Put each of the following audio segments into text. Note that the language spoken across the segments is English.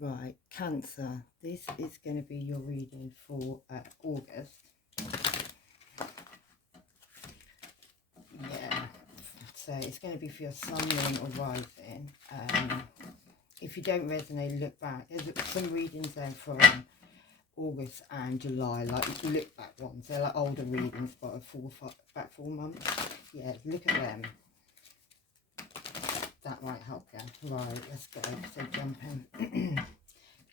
Right, Cancer. This is going to be your reading for August. Yeah, so it's going to be for your sun, moon or rising. If you don't resonate, look back. There's some readings there from August and July, like look back ones. They're like older readings, but about 4 months. Yeah, look at them. That might help you. Right, let's go. So jump in.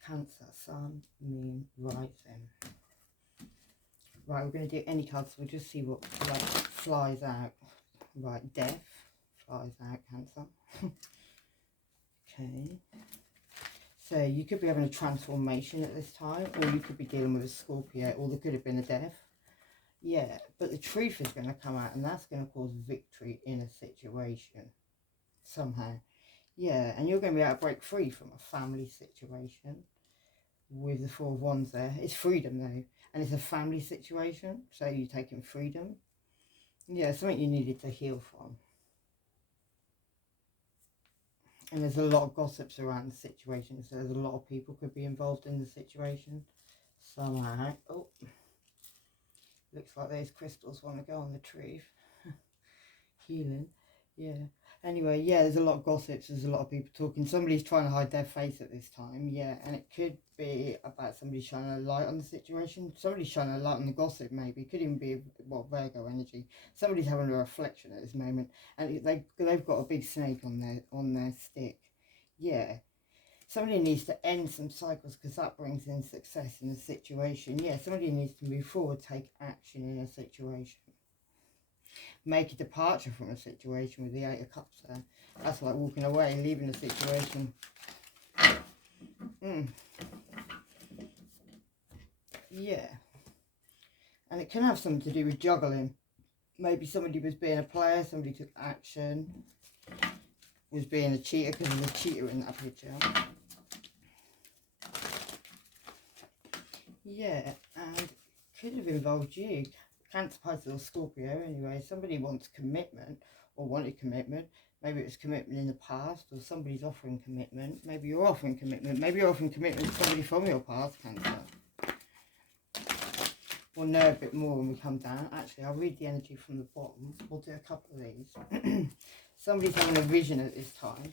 Cancer, sun, moon, rising. Right, we're going to do any cards. So we'll just see what like flies out. Right, death flies out, Cancer. Okay. So you could be having a transformation at this time, or you could be dealing with a Scorpio, or there could have been a death. Yeah, but the truth is going to come out, and that's going to cause victory in a situation somehow. Yeah, and you're going to be able to break free from a family situation with the Four of Wands there. It's freedom though, and it's a family situation, so you're taking freedom. Yeah, something you needed to heal from. And there's a lot of gossips around the situation, so there's a lot of people could be involved in the situation somehow. Oh, looks like those crystals want to go on the truth. Healing, yeah. Anyway, yeah, there's a lot of gossips, there's a lot of people talking. Somebody's trying to hide their face at this time, yeah, and it could be about somebody shining a light on the situation. Somebody's shining a light on the gossip, maybe. It could even be, well, Virgo energy. Somebody's having a reflection at this moment, and they've got a big snake on their stick. Yeah, somebody needs to end some cycles because that brings in success in a situation. Yeah, somebody needs to move forward, take action in a situation. Make a departure from a situation with the Eight of Cups there. That's like walking away, leaving the situation. Yeah. And it can have something to do with juggling. Maybe somebody was being a player, somebody took action, was being a cheater because there's a cheater in that picture. Yeah, and could have involved you. Cancer, Pisces or Scorpio anyway. Somebody wants commitment or wanted commitment. Maybe it was commitment in the past, or somebody's offering commitment. Maybe you're offering commitment. Maybe you're offering commitment to somebody from your past, Cancer. We'll know a bit more when we come down. Actually, I'll read the energy from the bottom. We'll do a couple of these. Somebody's having a vision at this time.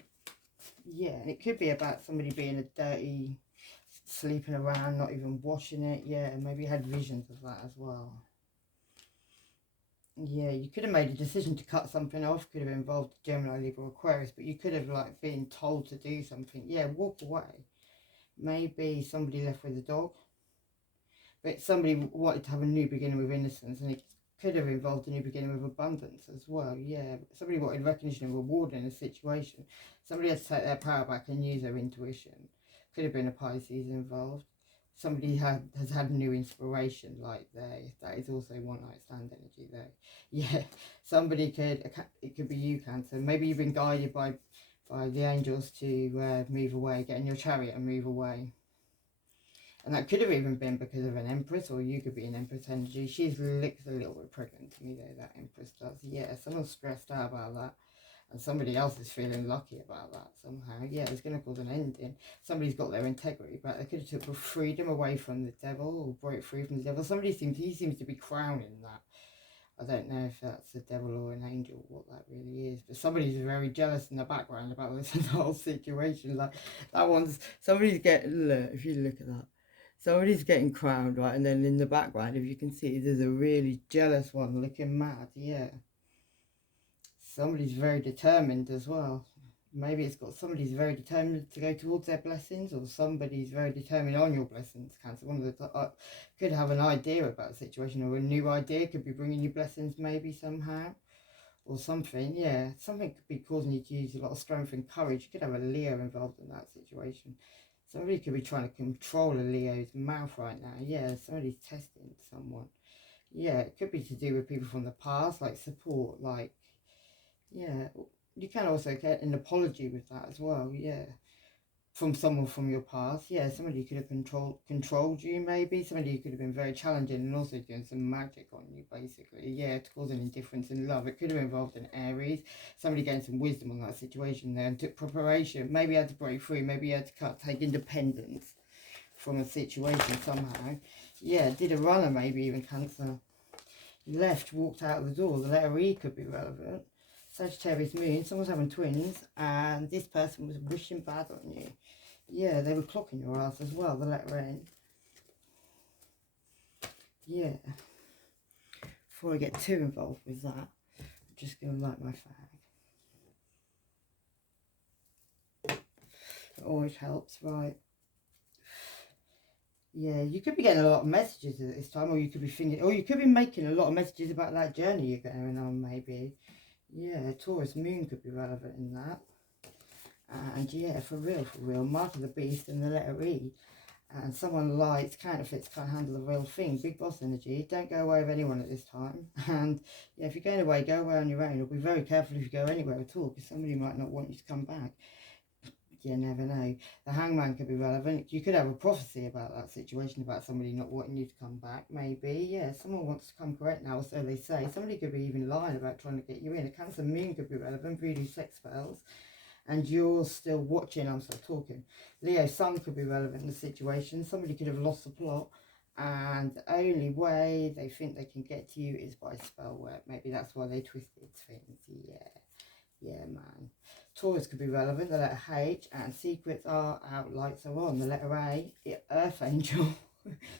Yeah, and it could be about somebody being a dirty, sleeping around, not even washing it. Yeah, maybe you had visions of that as well. Yeah, you could have made a decision to cut something off. Could have involved Gemini, Libra, Aquarius, but you could have like been told to do something. Yeah, walk away. Maybe somebody left with a dog, but somebody wanted to have a new beginning with innocence, and it could have involved a new beginning with abundance as well. Yeah, somebody wanted recognition and reward in a situation. Somebody had to take their power back and use their intuition. Could have been a Pisces involved. Somebody has had new inspiration, like that is also one night stand energy there. Yeah, somebody it could be you, Cancer. Maybe you've been guided by the angels to move away, get in your chariot and move away. And that could have even been because of an Empress, or you could be an Empress energy. She looks a little bit pregnant to me though, that Empress does. Yeah, someone's stressed out about that. And somebody else is feeling lucky about that somehow. Yeah, it's going to cause an ending. Somebody's got their integrity back. They could have took freedom away from the devil, or broke free from the devil. He seems to be crowning that. I don't know if that's a devil or an angel, what that really is. But somebody's very jealous in the background about this whole situation. Like somebody's getting, look, if you look at that. Somebody's getting crowned, right? And then in the background, if you can see, there's a really jealous one looking mad. Yeah. Somebody's very determined as well. Maybe it's got somebody's very determined to go towards their blessings, or somebody's very determined on your blessings, Cancer. One of the could have an idea about a situation, or a new idea could be bringing you blessings maybe somehow, or something. Yeah, something could be causing you to use a lot of strength and courage. You could have a Leo involved in that situation. Somebody could be trying to control a Leo's mouth right now. Yeah, somebody's testing someone. Yeah, it could be to do with people from the past, like support, like, yeah, you can also get an apology with that as well, yeah. from someone from your past. Yeah, somebody who could have controlled you, maybe. Somebody who could have been very challenging and also doing some magic on you, basically. Yeah, to cause an indifference in love. It could have involved an Aries. Somebody gained some wisdom on that situation there and took preparation. Maybe had to break free. Maybe had to take independence from a situation somehow. Yeah, did a runner, maybe even Cancer. Left, walked out of the door. The letter E could be relevant. Sagittarius moon, someone's having twins, and this person was wishing bad on you. Yeah, they were clocking your ass as well, the letter N. Yeah. Before I get too involved with that, I'm just going to light my fag. It always helps, right? Yeah, you could be getting a lot of messages at this time, or you could be thinking, or you could be making a lot of messages about that journey you're going on, maybe. Yeah, Taurus moon could be relevant in that. And yeah, for real, mark of the beast and the letter E. And someone lights, counterfeits, can't handle the real thing. Big boss energy. Don't go away with anyone at this time. And yeah, if you're going away, go away on your own. Or be very careful if you go anywhere at all, because somebody might not want you to come back. You never know. The hangman could be relevant. You could have a prophecy about that situation, about somebody not wanting you to come back, maybe. Yeah, someone wants to come correct now, so they say. Somebody could be even lying about trying to get you in. A Cancer moon could be relevant. Voodoo sex spells. And you're still watching, I'm still talking. Leo sun could be relevant in the situation. Somebody could have lost the plot, and the only way they think they can get to you is by spell work. Maybe that's why they twisted things. Yeah, man. Taurus could be relevant, the letter H, and secrets are out, lights are on. The letter A, Earth Angel.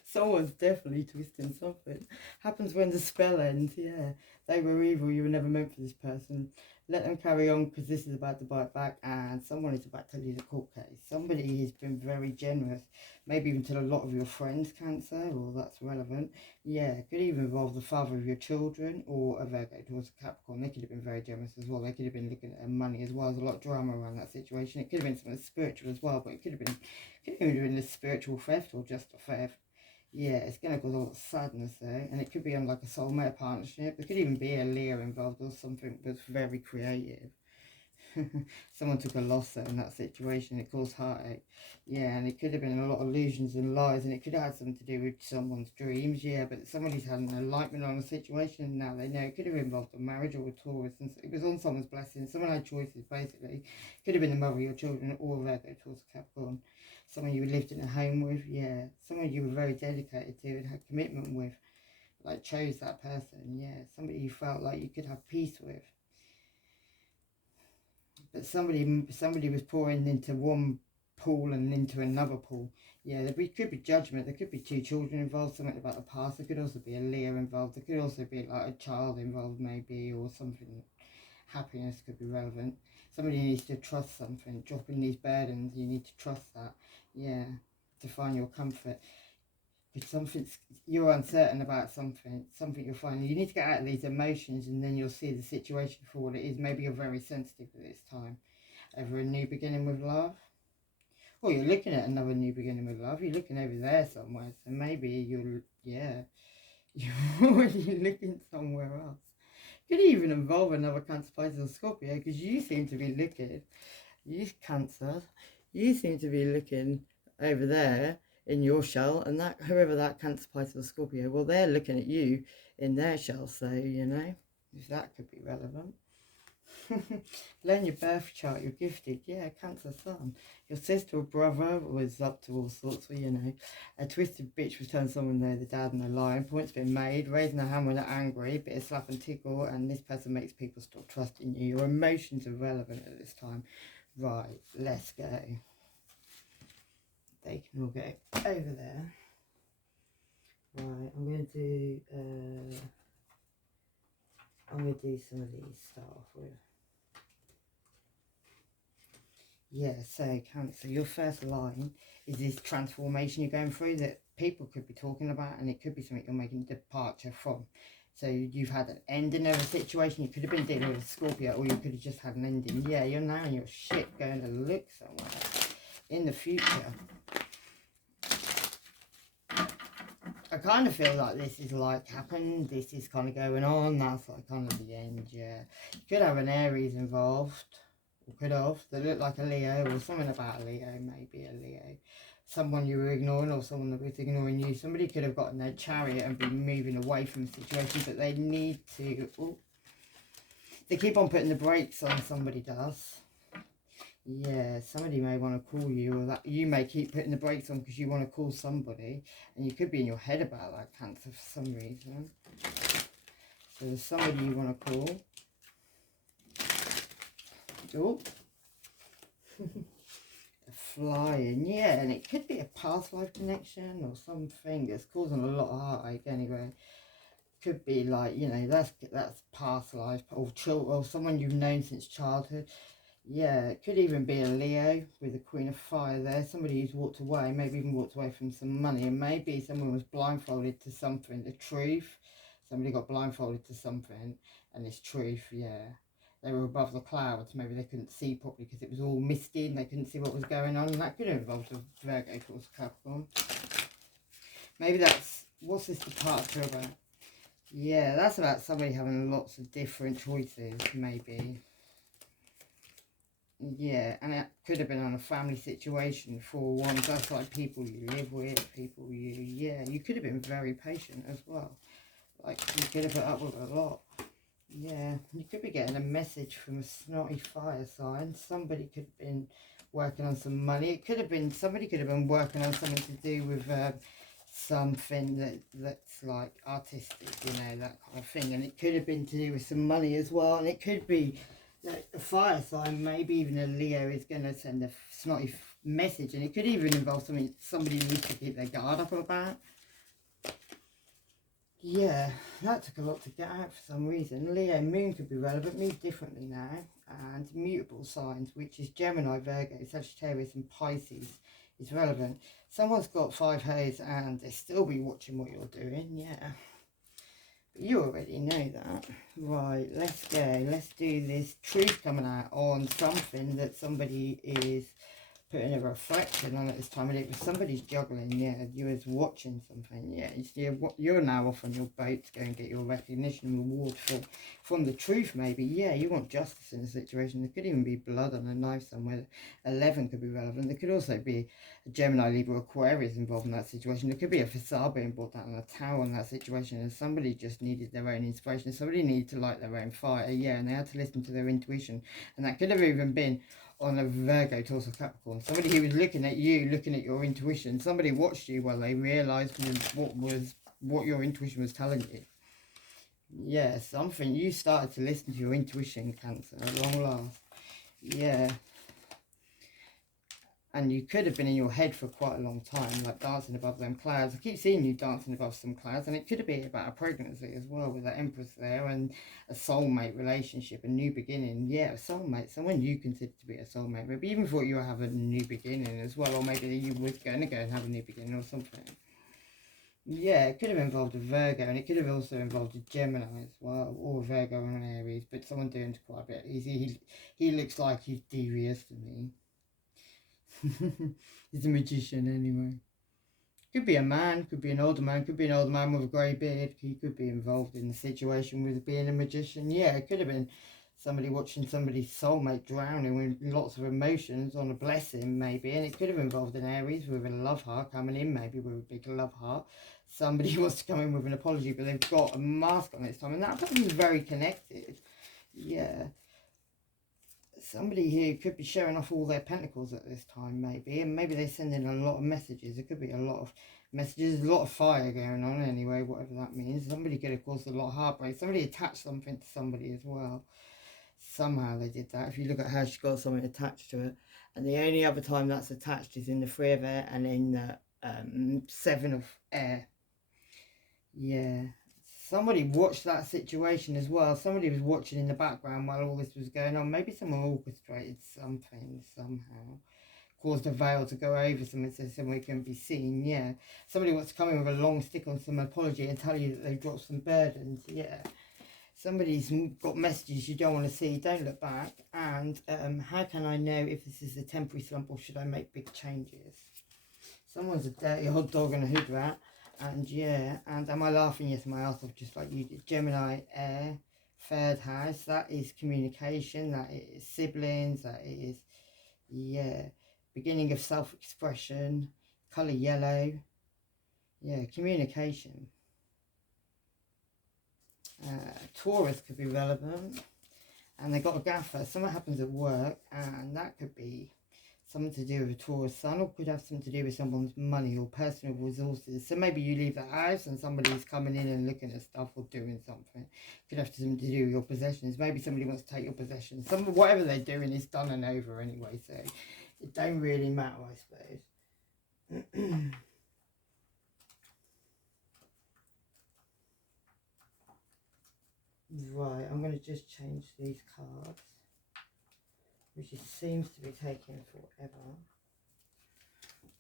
Someone's definitely twisting something. Happens when the spell ends, yeah. They were evil, you were never meant for this person. Let them carry on, because this is about to bite back, and someone is about to lose a court case. Somebody has been very generous, maybe even to a lot of your friends, Cancer, or that's relevant. Yeah, it could even involve the father of your children, or a Virgo towards a Capricorn. They could have been very generous as well. They could have been looking at their money as well. There's a lot of drama around that situation. It could have been something spiritual as well, but it could have been a spiritual theft or just a theft. Yeah, it's going to cause a lot of sadness there, and it could be on like a soulmate partnership. There could even be a Leo involved or something that's very creative. Someone took a loss there in that situation. It caused heartache. Yeah, and it could have been a lot of illusions and lies, and it could have had something to do with someone's dreams. Yeah, but somebody's had an enlightenment on the situation, and now they know. It could have involved a marriage or a Taurus, and it was on someone's blessing. Someone had choices, basically. Could have been the mother of your children, or Virgo towards Capricorn. Someone you lived in a home with, yeah. Someone you were very dedicated to and had commitment with. Like, chose that person, yeah. Somebody you felt like you could have peace with. But somebody was pouring into one pool and into another pool. Yeah, could be judgment. There could be two children involved, something about the past. There could also be a Leo involved. There could also be like a child involved maybe, or something. Happiness could be relevant. Somebody needs to trust something. Dropping these burdens, you need to trust that. Yeah, to find your comfort. If you're uncertain about something you're finding, you need to get out of these emotions, and then you'll see the situation for what it is. Maybe you're very sensitive at this time over a new beginning with love, or you're looking at another new beginning with love. You're looking over there somewhere, so maybe you're already looking somewhere else. Could even involve another Cancer, Pisces or Scorpio, because you seem to be looking, you Cancer, you seem to be looking over there in your shell, and that whoever that Cancer, Pisces or Scorpio, well, they're looking at you in their shell, so you know, if that could be relevant. Learn your birth chart, you're gifted, yeah, Cancer Sun. Your sister or brother was up to all sorts, well, you know, a twisted bitch was telling someone they're the dad and they're lying, points being made, raising a hand when they're angry, bit of slap and tickle, and this person makes people stop trusting you. Your emotions are relevant at this time. Right, let's go. They can all go over there. Right, I'm going to do some of these start off with. Yeah, so Cancer, your first line is this transformation you're going through that people could be talking about, and it could be something you're making a departure from. So you've had an ending of a situation. You could have been dealing with a Scorpio, or you could have just had an ending. Yeah, you're now in your shit going to look somewhere in the future. I kind of feel like this is like happened. This is kind of going on. That's like kind of the end, yeah. You could have an Aries involved, or could have, that looked like a Leo, or something about a Leo, maybe a Leo. Someone you were ignoring, or someone that was ignoring you. Somebody could have gotten their chariot and been moving away from the situation, but they need to, oh, they keep on putting the brakes on, somebody does. Yeah, somebody may want to call you, or that you may keep putting the brakes on because you want to call somebody, and you could be in your head about that Cancer for some reason. So there's somebody you want to call. Oh. Flying, yeah, and it could be a past life connection or something that's causing a lot of heartache anyway. Could be like, you know, that's past life, or someone you've known since childhood. Yeah, it could even be a Leo with the Queen of Fire there. Somebody who's walked away, maybe even walked away from some money, and maybe someone was blindfolded to something, the truth. Somebody got blindfolded to something, and it's truth, yeah. They were above the clouds, maybe they couldn't see properly because it was all misty and they couldn't see what was going on, and that could have involved a Virgo, Taurus, Capricorn. Maybe that's, what's this departure about? Yeah, that's about somebody having lots of different choices, maybe. Yeah, and it could have been on a family situation for one. That's like people you live with, people you, yeah, you could have been very patient as well. Like, you could have put up with a lot. Yeah, you could be getting a message from a snotty fire sign. Somebody could have been working on some money. It could have been, somebody could have been working on something to do with something that's like artistic, you know, that kind of thing. And it could have been to do with some money as well. And it could be that a fire sign, maybe even a Leo, is going to send a snotty message. And it could even involve something somebody needs to keep their guard up about. Yeah, that took a lot to get out for some reason. Leo moon could be relevant, move differently now. And mutable signs, which is Gemini, Virgo, Sagittarius and Pisces, is relevant. Someone's got 5 haze and they still be watching what you're doing, yeah. But you already know that. Right, let's go. Let's do this truth coming out on something that somebody is putting a reflection on at this time, and it was somebody's juggling, yeah, you was watching something, yeah, you're now off on your boat to go and get your recognition and reward from the truth, maybe, yeah, you want justice in the situation. There could even be blood on a knife somewhere. 11 could be relevant. There could also be a Gemini, Libra, Aquarius involved in that situation. There could be a facade being brought down on a tower in that situation, and somebody just needed their own inspiration. Somebody needed to light their own fire, yeah, and they had to listen to their intuition, and that could have even been on a Virgo, Taurus, or Capricorn. Somebody who was looking at you, looking at your intuition. Somebody watched you while they realised what your intuition was telling you. Yeah, something. You started to listen to your intuition, Cancer, at long last. Yeah. And you could have been in your head for quite a long time, like dancing above them clouds. I keep seeing you dancing above some clouds, and it could have been about a pregnancy as well, with that Empress there, and a soulmate relationship, a new beginning. Yeah, a soulmate, someone you consider to be a soulmate. Maybe even thought you were having a new beginning as well, or maybe you were going to go and have a new beginning or something. Yeah, it could have involved a Virgo, and it could have also involved a Gemini as well, or a Virgo and an Aries, but someone doing quite a bit. He looks like he's devious to me. He's a magician anyway. Could be a man, could be an older man, could be an older man with a grey beard. He could be involved in the situation with being a magician. Yeah, it could have been somebody watching somebody's soulmate drowning with lots of emotions on a blessing, maybe. And it could have involved an Aries with a love heart coming in, maybe with a big love heart. Somebody wants to come in with an apology, but they've got a mask on this time. And that person is very connected. Yeah. Somebody here could be showing off all their pentacles at this time, maybe, and maybe they're sending a lot of messages. There could be a lot of messages, a lot of fire going on anyway, whatever that means. Somebody could have caused a lot of heartbreak. Somebody attached something to somebody as well. Somehow they did that. If you look at her, she got something attached to it. And the only other time that's attached is in the 3 of air and in the 7 of air. Yeah. Somebody watched that situation as well. Somebody was watching in the background while all this was going on. Maybe someone orchestrated something somehow. Caused a veil to go over something so someone can be seen, yeah. Somebody wants to come in with a long stick on some apology and tell you that they've dropped some burdens, yeah. Somebody's got messages you don't want to see. Don't look back. And how can I know if this is a temporary slump or should I make big changes? Someone's a dirty hot dog and a hood rat. And yeah, and am I laughing? Yes, my ass off just like you did. Gemini, air, Third house, that is communication, that is siblings, that is, yeah, beginning of self-expression. Colour yellow, yeah, communication. Taurus could be relevant, and they got a gaffer. Something happens at work, and that could be something to do with a Taurus sun, or could have something to do with someone's money or personal resources. So maybe you leave the house and somebody's coming in and looking at stuff or doing something. Could have something to do with your possessions. Maybe somebody wants to take your possessions. Whatever they're doing is done and over anyway, so it don't really matter, I suppose. Right, I'm going to just change these cards, which it seems to be taking forever.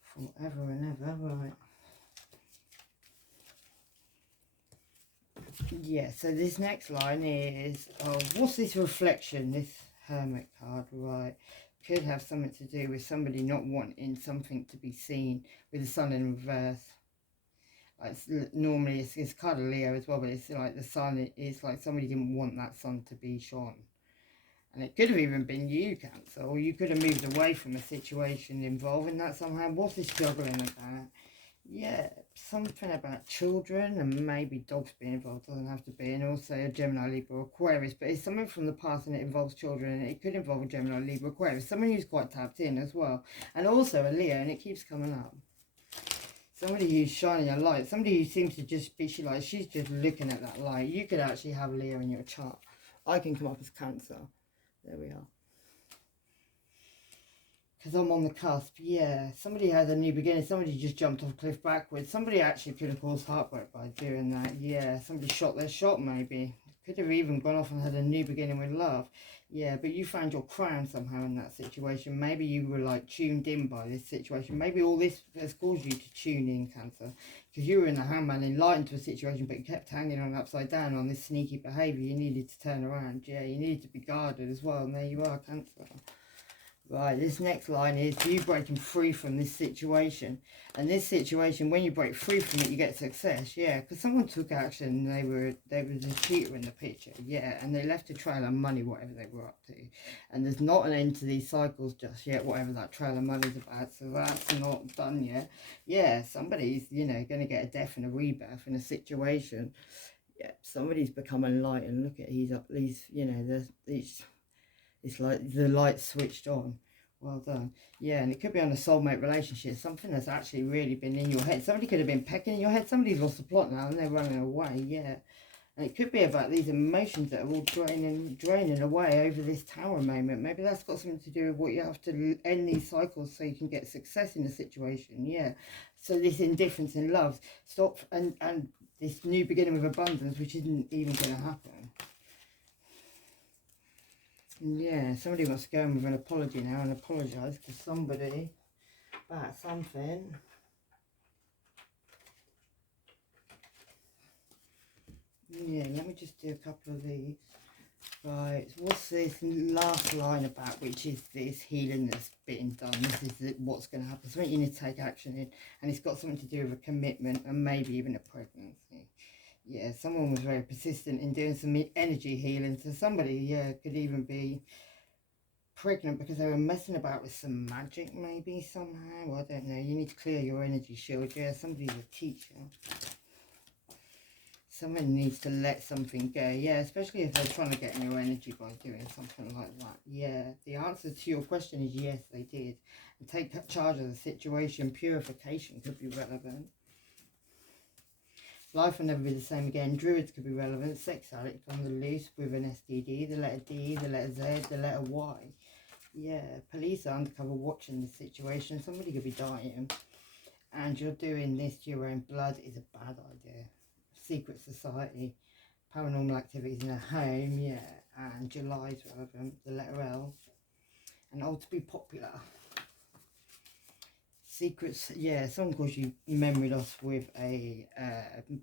Forever and ever, right. Yeah, so this next line is, what's this reflection, this Hermit card, right? Could have something to do with somebody not wanting something to be seen with the sun in reverse. Normally it's kind of Leo as well, but it's like the sun is like somebody didn't want that sun to be shone. And it could have even been you, Cancer, or you could have moved away from a situation involving that somehow. What's this juggling about? Yeah, something about children and maybe dogs being involved, doesn't have to be, and also a Gemini, Libra, Aquarius, but it's something from the past and it involves children, and it could involve a Gemini, Libra, Aquarius, someone who's quite tapped in as well, and also a Leo, and it keeps coming up. Somebody who's shining a light, somebody who seems to just be, she's just looking at that light. You could actually have Leo in your chart. I can come up as Cancer. There we are. Because I'm on the cusp, yeah. Somebody had a new beginning. Somebody just jumped off a cliff backwards. Somebody actually could have caused heartbreak by doing that, yeah. Somebody shot their shot, maybe. Could have even gone off and had a new beginning with love. Yeah, but you found your crown somehow in that situation. Maybe you were like tuned in by this situation. Maybe all this has caused you to tune in, Cancer. Because you were in the Hangman, enlightened to a situation, but you kept hanging on upside down on this sneaky behaviour. You needed to turn around, yeah. You needed to be guarded as well. And there you are, Cancer. Right, this next line is you breaking free from this situation. And this situation, when you break free from it, you get success, yeah. Because someone took action, they were the cheater in the picture, yeah. And they left a trail of money, whatever they were up to. And there's not an end to these cycles just yet, whatever that trail of money's about. So that's not done yet. Yeah, somebody's, you know, going to get a death and a rebirth in a situation. Yeah, somebody's become enlightened. Look at, he's up, these, you know, it's like the light switched on. Well done. Yeah, and it could be on a soulmate relationship. Something that's actually really been in your head. Somebody could have been pecking in your head. Somebody's lost the plot now and they're running away. Yeah. And it could be about these emotions that are all draining away over this tower moment. Maybe that's got something to do with what you have to end these cycles so you can get success in a situation. Yeah. So this indifference in love. Stop and this new beginning with abundance, which isn't even going to happen. Yeah, somebody wants to go in with an apology now and apologise to somebody about something. Yeah, let me just do a couple of these. Right, what's this last line about, which is this healing that's being done? This is what's going to happen. Something you need to take action in, and it's got something to do with a commitment and maybe even a pregnancy. Yeah, someone was very persistent in doing some energy healing. So somebody, yeah, could even be pregnant because they were messing about with some magic maybe somehow. I don't know. You need to clear your energy shield. Yeah, somebody's a teacher. Someone needs to let something go. Yeah, especially if they're trying to get in your energy by doing something like that. Yeah, the answer to your question is yes, they did. And take charge of the situation. Purification could be relevant. Life will never be the same again. Druids could be relevant. Sex addict on the loose with an STD. The letter D, the letter Z, the letter Y. Yeah, police are undercover watching the situation. Somebody could be dying. And you're doing this to your own blood is a bad idea. Secret society. Paranormal activities in a home, yeah. And July's relevant. The letter L. And all to be popular. Secrets, yeah, someone calls you memory loss with a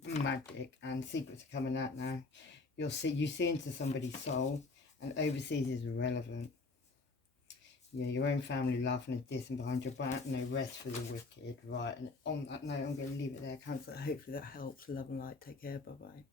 magic, and secrets are coming out now. You see into somebody's soul, and overseas is irrelevant. Yeah, your own family laughing and dissing behind your back. No rest for the wicked, right? And on that note, I'm going to leave it there, Cancer. Hopefully that helps. Love and light. Take care. Bye bye.